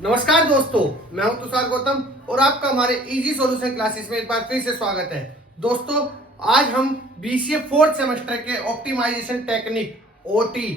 नमस्कार दोस्तों, मैं हूं तुषार गौतम और आपका हमारे इजी सॉल्यूशन क्लासेस में एक बार फिर से स्वागत है। दोस्तों, आज हम बीसीए फोर्थ सेमेस्टर के ऑप्टिमाइजेशन टेक्निक ओटी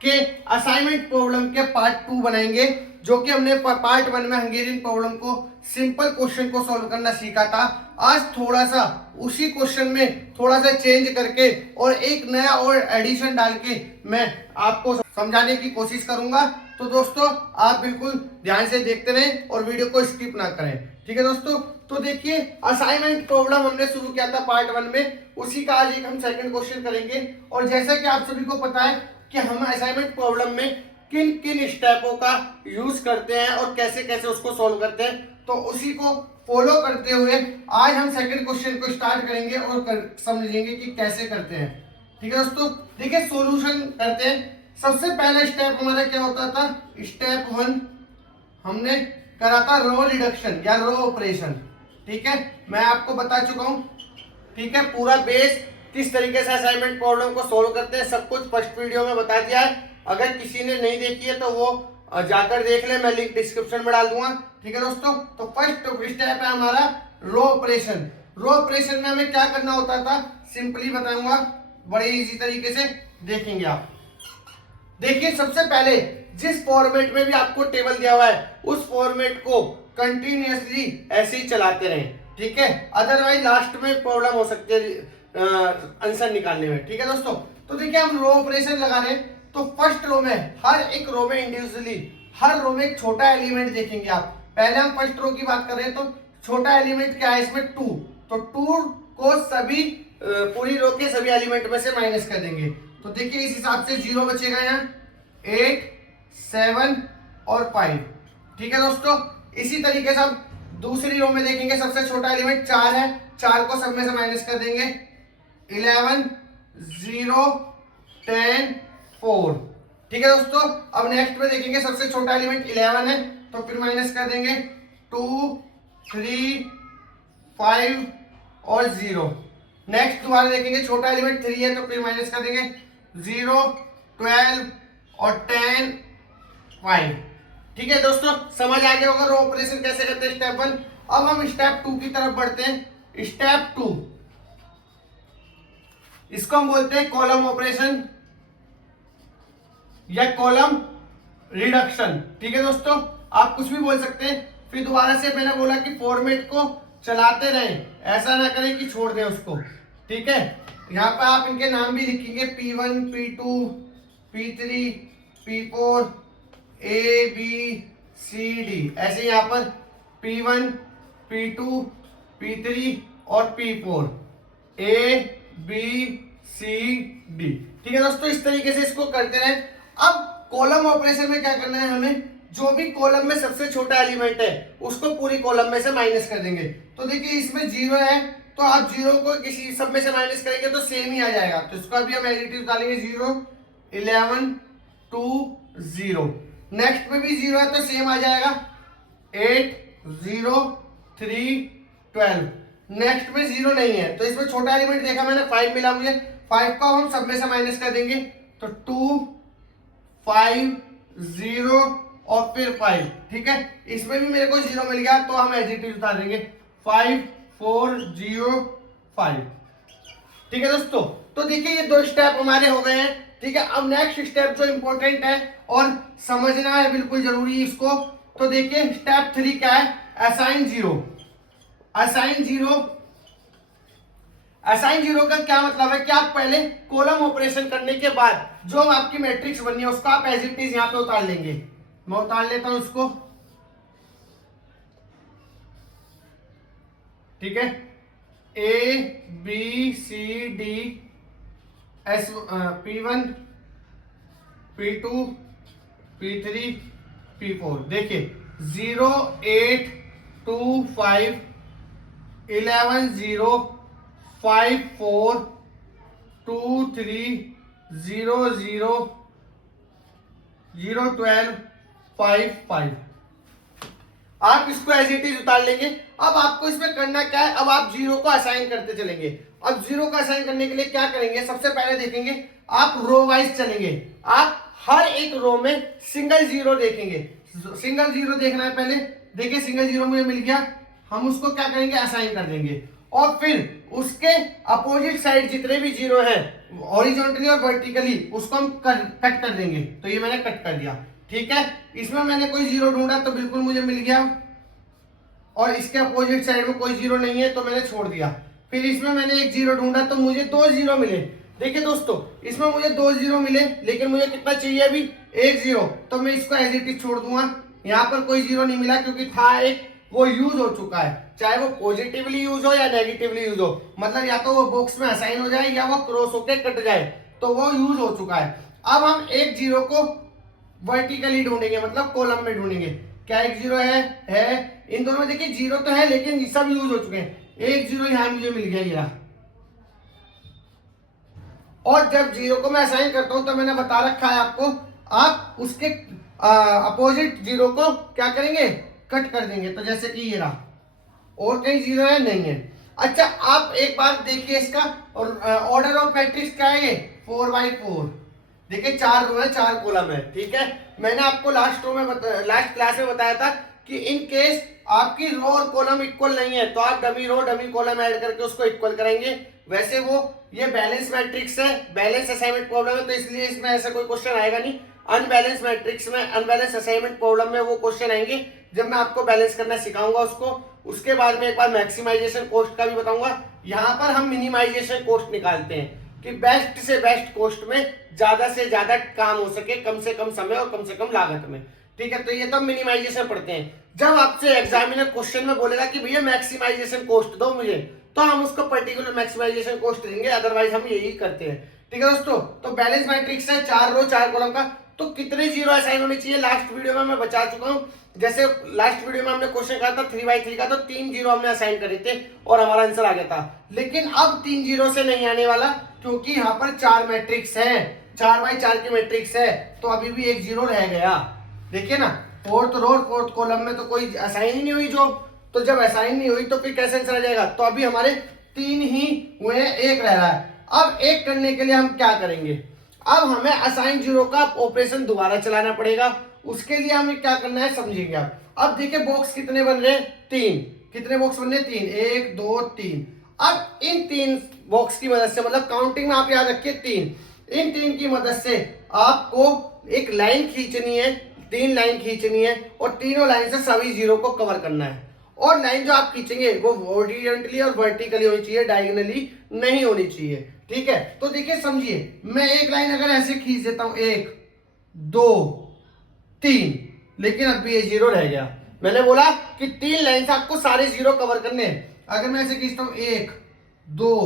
के असाइनमेंट प्रॉब्लम के पार्ट 2 बनाएंगे, जो कि हमने पार्ट 1 में हंगेरियन प्रॉब्लम को सिंपल क्वेश्चन को सॉल्व करना सीखा था। आज थोड़ा सा उसी क्वेश्चन में थोड़ा सा चेंज करके और एक नया और एडिशन डाल के मैं आपको समझाने की कोशिश करूंगा। तो दोस्तों, आप बिल्कुल ध्यान से देखते रहें और वीडियो को स्किप ना करें। ठीक है दोस्तों, तो देखिए, असाइनमेंट प्रॉब्लम हमने शुरू किया था पार्ट 1 में, उसी का आज एक हम सेकंड क्वेश्चन करेंगे। और जैसा कि आप सभी को पता है कि हम असाइनमेंट प्रॉब्लम में किन किन स्टेपों का यूज करते हैं और कैसे कैसे उसको सॉल्व करते हैं, तो उसी को फॉलो करते हुए आज हम सेकंड क्वेश्चन को स्टार्ट करेंगे और समझेंगे कि कैसे करते हैं। ठीक है दोस्तों, देखिए सॉल्यूशन करते हैं। सबसे पहला स्टेप हमारा क्या होता था? स्टेप 1 हमने करा था रो रिडक्शन या रो ऑपरेशन। ठीक है, मैं आपको बता चुका हूं। ठीक है, पूरा बेस किस तरीके से असाइनमेंट प्रॉब्लम को सॉल्व करते हैं सब कुछ फर्स्ट वीडियो में बता दिया है। अगर किसी ने नहीं देखी है तो वो जाकर देख ले, मैं लिंक डिस्क्रिप्शन में डाल दूंगा। ठीक है दोस्तों, तो फर्स्ट स्टेप है हमारा रो ऑपरेशन। रो ऑपरेशन में हमें क्या करना होता था, सिंपली बताऊंगा, बड़े इजी तरीके से देखेंगे आप। देखिए, सबसे पहले जिस फॉर्मेट में भी आपको टेबल दिया हुआ है उस फॉर्मेट को कंटिन्यूअसली ऐसे ही चलाते रहें। ठीक है, अदरवाइज लास्ट में प्रॉब्लम हो सकती है आंसर निकालने में। ठीक है दोस्तों, तो देखिए हम रो ऑपरेशन लगा रहे हैं, तो फर्स्ट रो में हर एक रो में इंडिविजुअली हर रो में एक छोटा एलिमेंट देखेंगे आप। पहले हम फर्स्ट रो की बात कर रहे हैं, तो छोटा एलिमेंट क्या है इसमें? 2। तो 2 को सभी पूरी रो के सभी एलिमेंट में से माइनस कर देंगे। तो देखिए इस हिसाब से 0 बचेगा यहाँ, 8, 7 और 5। ठीक है दोस्तों, इसी तरीके से हम दूसरी रो में देखेंगे, सबसे छोटा एलिमेंट 4 है, 4 को सब में से माइनस कर देंगे, 11, 0, 10, 4। ठीक है दोस्तों, अब नेक्स्ट में देखेंगे, सबसे छोटा एलिमेंट 11 है, तो फिर माइनस कर देंगे 2, 3, 5 और 0। नेक्स्ट दोबारा देखेंगे, छोटा एलिमेंट 3 है, तो फिर माइनस कर देंगे 0, 12 और 10, 5। ठीक है दोस्तों, समझ आ गया होगा रो ऑपरेशन कैसे करते हैं स्टेप 1। अब हम स्टेप 2 की तरफ बढ़ते हैं। स्टेप 2 इसको हम बोलते हैं कॉलम ऑपरेशन या कॉलम रिडक्शन। ठीक है दोस्तों, आप कुछ भी बोल सकते हैं। फिर दोबारा से मैंने बोला कि फॉर्मेट को चलाते रहें, ऐसा ना करें कि छोड़ दें उसको। ठीक है, यहाँ पर आप इनके नाम भी लिखेंगे, P1, P2, P3, P4, A, B, C, D। ऐसे यहाँ पर P1, P2, P3 और P4, A, B, C, D। ठीक है दोस्तों, इस तरीके से इसको करते रहें। अब कॉलम ऑपरेशन में क्या करना है हमें? जो भी कॉलम में सबसे छोटा एलिमेंट है उसको पूरी कॉलम में से माइनस कर देंगे। तो देखिए इसमें 0 है, तो आप 0 को किसी सब में से माइनस करेंगे तो सेम ही आ जाएगा, तो इसका भी हम एडिटिव डालेंगे 0, 11, 2, 0। नेक्स्ट में भी 0 है तो सेम आ जाएगा, 8, 0, 3, 12। नेक्स्ट में 0 नहीं है, तो इसमें छोटा एलिमेंट देखा मैंने 5 मिला मुझे, 5 को हम सब में से माइनस कर देंगे, तो 2, 5, 0 और फिर 5। ठीक है, इसमें भी मेरे को 0 मिल गया, तो हम एडिटिव उतार देंगे 5, 4, 0, 5। ठीक है दोस्तों, तो देखिए ये 2 स्टेप हमारे हो गए हैं। ठीक है, अब नेक्स्ट स्टेप जो इंपॉर्टेंट है और समझना है बिल्कुल जरूरी इसको, तो देखिए स्टेप 3 क्या है? असाइन 0। असाइन 0, असाइन 0 का क्या मतलब है कि आप पहले कॉलम ऑपरेशन करने के बाद जो आपकी मैट्रिक्स बनी है उसको आप एज इट इज यहां पे उतार लेंगे। मैं उतार लेता हूं उसको। ठीक है, A, B, C, D, P1, P2, P3, P4। देखिए 0, 8, 2, 5, 11, 0, 5, 4, 2, 3, 0, 0, 0, 12, 5, 5। आप इसको एज इट इज उतार लेंगे। अब आपको इसमें करना क्या है? अब आप 0 को असाइन करते चलेंगे। अब 0 को असाइन करने के लिए क्या करेंगे? सबसे पहले देखेंगे, आप रो वाइज चलेंगे। आप हर एक रो में सिंगल जीरो देखेंगे। सिंगल जीरो देखना है पहले, देखिए सिंगल जीरो मुझे मिल गया, हम उसको क्या करेंगे, असाइन कर देंगे। और फिर उसके अपोजिट साइड जितने भी जीरो हैं हॉरिजॉन्टली और वर्टिकली उसको हम कट कर देंगे। तो ये मैंने कट कर दिया, ठीक है। इसमें मैंने कोई जीरो ढूंढा तो बिल्कुल मुझे मिल गया, और इसके अपोजिट साइड में कोई जीरो नहीं है तो मैंने छोड़ दिया। फिर इसमें मैंने एक जीरो ढूंढा तो मुझे दो जीरो मिले। देखिए दोस्तों, इसमें मुझे दो जीरो मिले, लेकिन मुझे कितना चाहिए अभी, एक जीरो। तो मैं इसको एज इट इज छोड़ दूंगा। यहाँ पर कोई जीरो नहीं मिला क्योंकि था एक, वो यूज हो चुका है, चाहे वो पॉजिटिवली यूज हो या नेगेटिवली यूज हो, मतलब या तो वो बॉक्स में असाइन हो जाए या वो क्रॉस होके कट जाए, तो वो यूज हो चुका है। अब हम एक जीरो को वर्टिकली ढूंढेंगे, मतलब कॉलम में ढूंढेंगे। क्या एक जीरो है इन दोनों में, देखिए जीरो तो है लेकिन सब यूज हो चुके हैं। एक जीरो यहां मुझे मिल गया ये। और जब जीरो को मैं असाइन करता हूं तो मैंने बता रखा है आपको, आप उसके अपोजिट जीरो को क्या करेंगे, कट कर देंगे। तो जैसे कि ये रहा, और कहीं जीरो है नहीं है। अच्छा, आप एक बार देखिए इसका, और ऑर्डर ऑफ मैट्रिक्स क्या है, ये 4x4। देखिए 4 रो है 4 कॉलम है, ठीक है। मैंने आपको लास्ट क्लास में बताया था कि इन केस आपकी रो और कॉलम इक्वल नहीं है तो आप डमी रो डमी कॉलम ऐड करके उसको इक्वल करेंगे। वैसे वो ये बैलेंस मैट्रिक्स है, बैलेंस असाइनमेंट प्रॉब्लम है, तो इसलिए इसमें ऐसा कोई क्वेश्चन आएगा नहीं। अनबैलेंस मैट्रिक्स में, अनबैलेंस असाइनमेंट प्रॉब्लम में वो क्वेश्चन आएंगे जब मैं आपको बैलेंस करना सिखाऊंगा उसको। उसके बाद में एक बार मैक्सिमाइजेशन कॉस्ट का भी बताऊंगा। यहाँ पर हम मिनिमाइजेशन कॉस्ट निकालते हैं कि बेस्ट से बेस्ट कॉस्ट में ज्यादा से ज्यादा काम हो सके, कम से कम समय और कम से कम लागत में, ठीक है। तो ये तो मिनिमाइजेशन पढ़ते हैं। जब आपसे एग्जामिनर क्वेश्चन में बोलेगा कि भैया मैक्सिमाइजेशन कॉस्ट दो मुझे, तो हम उसको पर्टिकुलर मैक्सिमाइजेशन कॉस्ट देंगे, अदरवाइज हम यही करते हैं, ठीक है दोस्तों। तो बैलेंस मैट्रिक्स है 4 रो 4 कॉलम का, तो कितने जीरो असाइन होने चाहिए लास्ट वीडियो में मैं बता चुका हूं। जैसे लास्ट वीडियो में हमने क्वेश्चन कहा था 3x3 का, तो 3 जीरो हमने असाइन करे थे और हमारा आंसर आ गया था। लेकिन अब 3 जीरो से नहीं आने वाला, क्योंकि यहाँ पर 4 मैट्रिक्स है, 4x4 की मैट्रिक्स है, तो अभी भी एक जीरो रह गया। देखिए ना, फोर्थ रो फोर्थ कॉलम में तो कोई असाइन ही नहीं हुई जॉब, तो जब असाइन नहीं हुई तो फिर कैसे आंसर आ जाएगा। तो अभी हमारे 3 ही हुए हैं, एक रह रहा है। अब एक करने के लिए हम क्या करेंगे, अब हमें असाइन जीरो का ऑपरेशन दोबारा चलाना पड़ेगा। उसके लिए हमें क्या करना है समझेंगे आप। अब देखिए बॉक्स कितने बन रहे हैं, 3। कितने बॉक्स बन रहे हैं, 3, 1 2 3। अब इन 3 बॉक्स की मदद से, मतलब काउंटिंग में आप याद रखिए 3, इन 3 की मदद से आपको एक लाइन खींचनी है, 3 लाइन खींचनी है, और तीनों लाइन से सभी जीरो को कवर करना है। और लाइन जो आप खींचेंगे वो हॉरिजॉन्टली और वर्टिकली होनी चाहिए, डायगोनली नहीं होनी चाहिए, ठीक है। तो देखिए समझिए, मैं एक लाइन अगर ऐसे खींच देता हूं 1 2 3, लेकिन अब भी ये जीरो रह गया। मैंने बोला कि 3 लाइन से आपको सारे जीरो कवर करने हैं। अगर मैं ऐसे खींचता हूं 1 2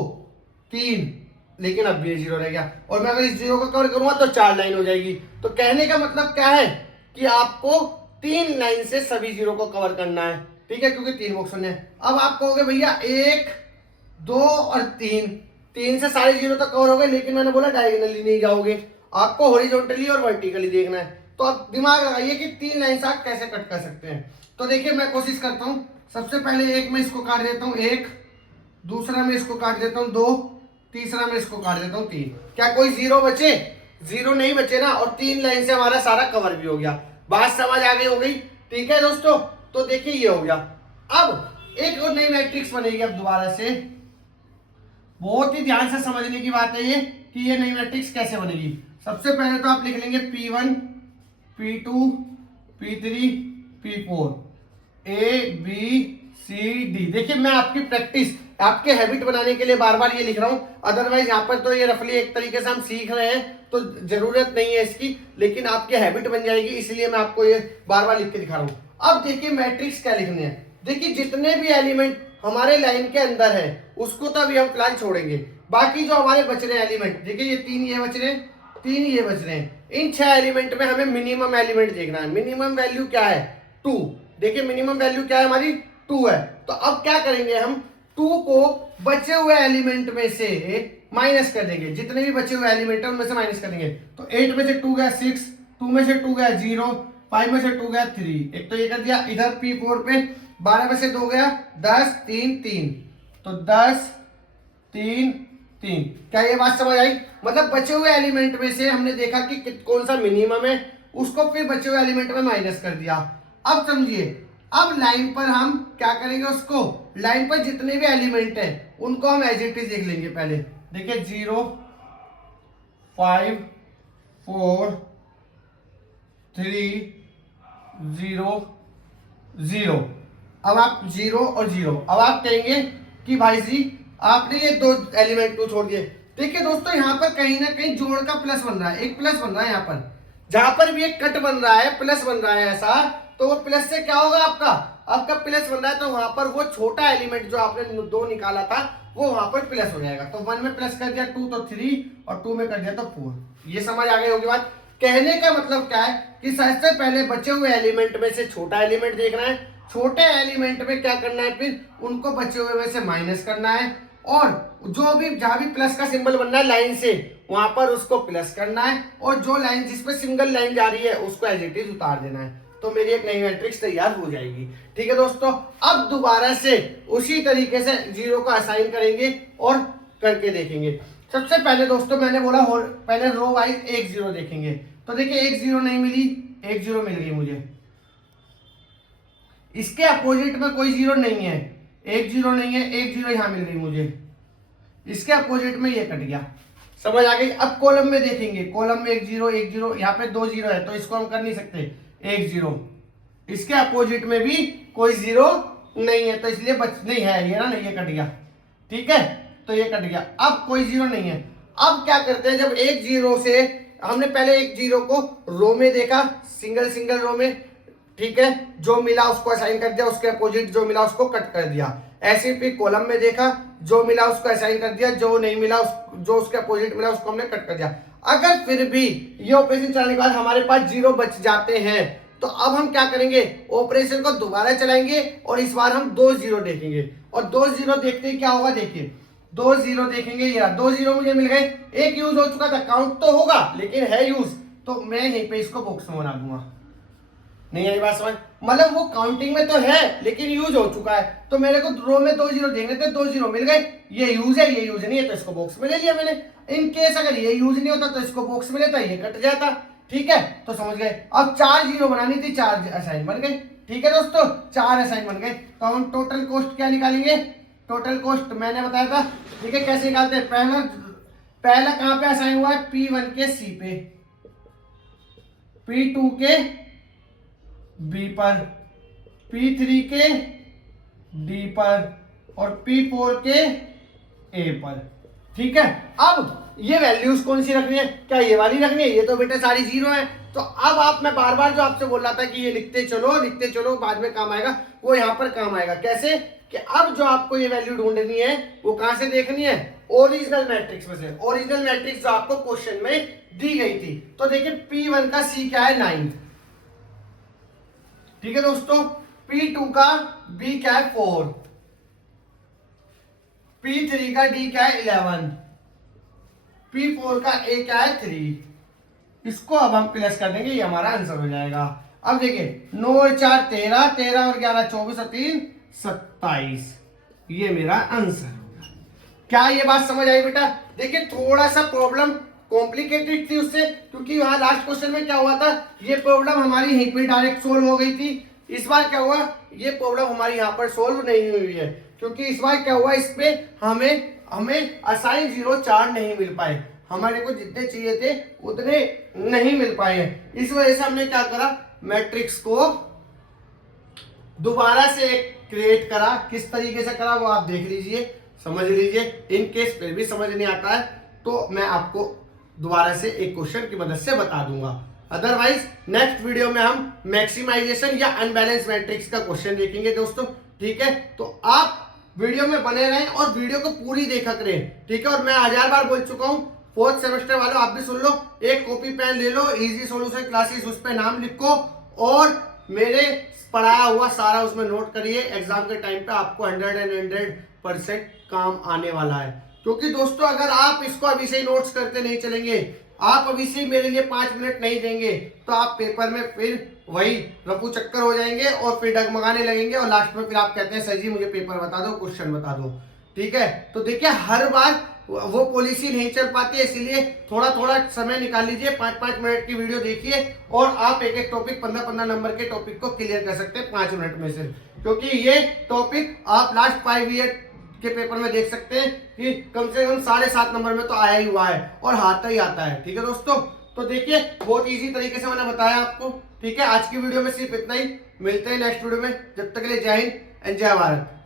3, लेकिन अब भी ये जीरो रह गया, और मैं अगर इस जीरो को कवर करूंगा तो 4 लाइन हो जाएगी। तो कहने का मतलब क्या है कि आपको 3 लाइन से सभी जीरो को कवर करना है, ठीक है, क्योंकि 3 बॉक्स है। अब आप कहोगे भैया 1 2 और 3 से सारे जीरो तक कवर हो गए, लेकिन मैंने बोला डायगोनली नहीं जाओगे, आपको हॉरिजॉन्टली और वर्टिकली देखना है। तो आप दिमाग लगाइए कि 3 लाइन से आप कैसे कट कर सकते हैं। तो देखिए मैं कोशिश करता हूं, सबसे पहले एक में इसको काट देता हूं 1, दूसरा में इसको काट देता हूं 2, तीसरा में इसको काट देता हूं 3। क्या कोई जीरो बचे, जीरो नहीं बचे ना, और 3 लाइन से हमारा सारा कवर भी हो गया। बात समझ आ गई, हो गई, ठीक है दोस्तों। तो देखिए ये हो गया। अब एक और नई मैट्रिक्स बनेगी। अब दोबारा से बहुत ही ध्यान से समझने की बात है ये कि ये नई मैट्रिक्स कैसे बनेगी। सबसे पहले तो आप लिख लेंगे P1 P2 P3 P4 ABCD। देखिए मैं आपकी प्रैक्टिस, आपके हैबिट बनाने के लिए बार बार ये लिख रहा हूं, अदरवाइज यहाँ पर तो ये रफली एक तरीके से हम सीख रहे हैं तो जरूरत नहीं है इसकी, लेकिन आपकी हैबिट बन जाएगी, इसलिए मैं आपको ये बार बार लिख के दिखा रहा हूं। अब देखिए मैट्रिक्स क्या लिखने हैं। देखिए जितने भी एलिमेंट हमारे लाइन के अंदर है उसको तो अभी हम फिलहाल छोड़ेंगे, बाकी जो हमारे बच रहे एलिमेंट, देखिए ये 3 ये बच रहे हैं, 3 ये बच रहे हैं, इन 6 एलिमेंट में हमें मिनिमम एलिमेंट देखना है। मिनिमम वैल्यू क्या है, 2। देखिए मिनिमम वैल्यू क्या है हमारी, 2 है। तो अब क्या करेंगे हम, 2 को बचे हुए एलिमेंट में से माइनस कर देंगे, जितने भी बचे हुए एलिमेंट है उनमें से माइनस कर देंगे। तो 8 में से 2 गया 6, 2 में से 2 गया 0, 5 में से 2 गया 3, एक तो ये कर दिया। इधर P4 पे 12 में से 2 गया 10, 3 3, तो 10 3 3। क्या ये बात समझ आई? मतलब बचे हुए एलिमेंट में से हमने देखा कि कौन सा मिनिमम है, उसको फिर बचे हुए एलिमेंट में माइनस कर दिया। अब समझिए, अब लाइन पर हम क्या करेंगे, उसको लाइन पर जितने भी एलिमेंट है उनको हम एज इट इज लिख लेंगे। पहले देखिए 0 5 4 3 0 0। अब आप 0 और 0, अब आप कहेंगे कि भाई जी आपने ये दो एलिमेंट को छोड़ दिए। देखिए दोस्तों, यहाँ पर कहीं ना कहीं जोड़ का प्लस बन रहा है, एक प्लस बन रहा है यहाँ पर। जहां पर भी एक कट बन रहा है, प्लस बन रहा है ऐसा, तो वो प्लस से क्या होगा, आपका प्लस बन रहा है, तो वहां पर वो छोटा एलिमेंट जो आपने 2 निकाला था वो वहां पर प्लस हो जाएगा। तो 1 में प्लस कर दिया 2 तो 3, और 2 में कर दिया तो 4। ये समझ आ गई होगी बात। कहने का मतलब क्या है कि सबसे पहले बचे हुए एलिमेंट में से छोटा एलिमेंट देखना है, छोटे एलिमेंट में क्या करना है, फिर उनको बचे हुए में से माइनस करना है, और जो भी जहां भी प्लस का सिंबल बनना है लाइन से वहां पर उसको प्लस करना है, और जो लाइन जिसपे सिंगल लाइन जा रही है उसको एज इट इज उतार देना है। तो मेरी एक नई मैट्रिक्स तैयार हो जाएगी। ठीक है दोस्तों, अब दोबारा से उसी तरीके से 0 को असाइन करेंगे और करके देखेंगे। सबसे पहले दोस्तों मैंने बोला पहले रो वाइज 1 0 देखेंगे। तो देखिए 1 0 नहीं मिली, 1 0 मिल गई मुझे। इसके अपोजिट में कोई 0 नहीं है, 1 0 नहीं है, 1 0 यहां मिल गई मुझे। इसके अपोजिट में ये कट गया, समझ आ गई। अब कॉलम में देखेंगे, कॉलम में 1 0 1 0, यहाँ पे 2 0 है तो इसको हम कर नहीं सकते, 1 0। इसके अपोजिट में भी कोई 0 नहीं है, तो इसलिए नहीं है ये ना, नहीं ये कट गया। ठीक है, तो ये कट गया। अब कोई 0 नहीं है। अब क्या करते हैं, जब 1 0 से हमने पहले 1 0 को रो में देखा, सिंगल रो में, ठीक है, जो मिला उसको असाइन कर दिया, उसके अपोजिट जो मिला उसको कट कर दिया। ऐसे फिर कॉलम में देखा, जो मिला उसको असाइन कर दिया, जो नहीं मिला जो उसके अपोजिट मिला उसको हमने कट कर दिया। अगर फिर भी ये ऑपरेशन चलाने के बाद हमारे पास 0 बच जाते हैं, तो अब हम क्या करेंगे, ऑपरेशन को दोबारा चलाएंगे और इस बार हम 2 0 देखेंगे। और 2 0 देखते ही क्या होगा, देखिए 2 0 देखेंगे, या 2 0 मुझे मिल गए। एक यूज हो चुका था, काउंट तो होगा लेकिन है यूज, तो मैं यहीं पे इसको बॉक्स में बना दूंगा। नहीं आई बात समझ? मतलब वो काउंटिंग में तो है लेकिन यूज हो चुका है, तो मेरे को रो में 2 0 देखने थे, 2 0 मिल गए। ये यूज है, ये यूज नहीं है, तो इसको बॉक्स में ले लिया मैंने। इन केस अगर ये यूज नहीं होता तो इसको बॉक्स में लेता, ये कट जाता। ठीक है, तो समझ गए। अब 4 0 बनानी थी, 4 असाइन बन गए। ठीक है दोस्तों, 4 असाइन बन गए। तो हम टोटल कॉस्ट क्या निकालेंगे, टोटल कॉस्ट मैंने बताया था। ठीक है, कैसे निकालते हैं, पहला कहां पे असाइन हुआ है, P1 के C पे, P2 के B पर, P3 के D पर, और P4 के A पर। ठीक है, अब ये वैल्यूज कौन सी रखनी है, क्या ये वाली रखनी है, ये तो बेटा सारी 0 है। तो अब मैं बार बार जो आपसे बोल रहा था कि ये लिखते चलो बाद में काम आएगा, वो यहाँ पर काम आएगा। कैसे कि अब जो आपको ये वैल्यू ढूंढनी है वो कहां से देखनी है, ओरिजिनल मैट्रिक्स में से। ओरिजिनल मैट्रिक्स जो आपको क्वेश्चन में दी गई थी। तो देखिए P1 का C क्या है, 9। ठीक है दोस्तों, P2 का B क्या है, 4, P3 का D क्या है, 11, P4 का A क्या है, 3। इसको अब हम प्लस कर देंगे, ये हमारा आंसर हो जाएगा। अब देखिए 9 और 4 13, 13 और 11 24 और 3 27, ये मेरा आंसर होगा। क्या ये बात समझ आई बेटा? देखिए थोड़ा सा प्रॉब्लम कॉम्प्लिकेटेड थी उससे, क्योंकि वहां लास्ट क्वेश्चन में क्या हुआ था, ये प्रॉब्लम हमारी यहीं पे डायरेक्ट सोल्व हो गई थी। इस बार क्या हुआ, ये प्रॉब्लम हमारी यहाँ पर सोल्व नहीं हुई है, क्योंकि इस बार क्या हुआ, इस पे हमें असाइन 0 4 नहीं मिल पाए, हमारे को जितने चाहिए थे उतने नहीं मिल पाए हैं। इस वजह से हमने क्या करा, मैट्रिक्स को दोबारा से क्रिएट करा। किस तरीके से करा वो आप देख लीजिए, समझ लीजिए। इन केस फिर भी समझ नहीं आता है तो मैं आपको दोबारा से एक क्वेश्चन की मदद से बता दूंगा। अदरवाइज नेक्स्ट वीडियो में हम मैक्सिमाइजेशन या अनबैलेंस मैट्रिक्स का क्वेश्चन देखेंगे दोस्तों। ठीक है, तो आप वीडियो में बने रहें और वीडियो को पूरी देखा करें। ठीक है, और मैं 1000 बार बोल चुका हूं, 4th सेमेस्टर वालों आप भी सुन लो, एक कॉपी पेन ले लो, इजी सॉल्यूशन क्लासेस उस पर नाम लिखो और मेरे पढ़ाया हुआ सारा उसमें नोट करिए। एग्जाम के टाइम पे आपको 100% काम आने वाला है। क्योंकि दोस्तों अगर आप इसको अभी से ही नोट्स करते नहीं चलेंगे, आप अभी से मेरे लिए 5 मिनट नहीं देंगे, तो आप पेपर में फिर वही रफू चक्कर हो जाएंगे और फिर डगमगाने लगेंगे और लास्ट में फिर आप कहते हैं सर जी मुझे पेपर बता दो, क्वेश्चन बता दो। ठीक है, तो देखिए हर बार वो पॉलिसी नहीं चल पाती है, इसीलिए थोड़ा थोड़ा समय निकाल लीजिए, 5-5 मिनट की वीडियो देखिए और आप एक एक टॉपिक 15-15 नंबर के टॉपिक को क्लियर कर सकते हैं 5 मिनट में से, क्योंकि ये टॉपिक आप लास्ट 5 ईयर के पेपर में देख सकते हैं कि कम से कम 7.5 नंबर में तो आया ही हुआ है और आता ही आता है। ठीक है दोस्तों, तो देखिए बहुत इजी तरीके से मैंने बताया आपको। ठीक है, आज की वीडियो में सिर्फ इतना ही, मिलते हैं नेक्स्ट वीडियो में, जब तक के लिए जय हिंद एंड जय भारत।